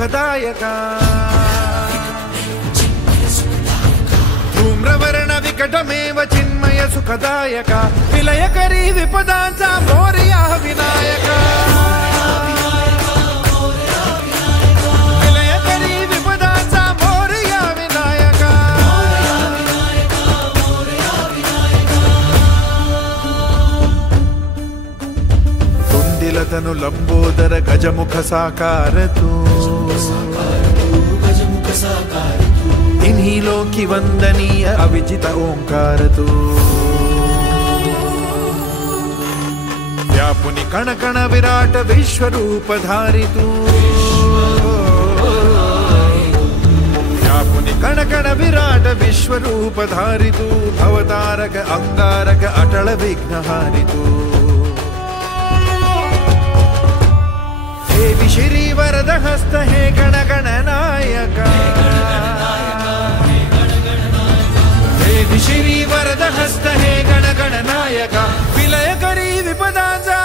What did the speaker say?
सुखदायका धूम्रवर्ण विकटमेव चिन्मय सुखदायका विलयकरी विपदांचा मोरया विनायका विलयकरी विपदांचा मोरया विनायका तुंदिलतनु लंबोदर गजमुख साकार तू इन्हीं की वंदनीय अविजित ओंकार तू व्यापुनि कण कण विराट विश्वरूप धारी तू व्यापुनि कण कण विराट विश्वरूप धारी तू भवतारक अंगारक अटल विघ्नहारी तू देवी श्री वरद हस्त हे गण गण नायका देवी श्री वरद हस्त हे गण गण नायका विलयकरी विपदाचा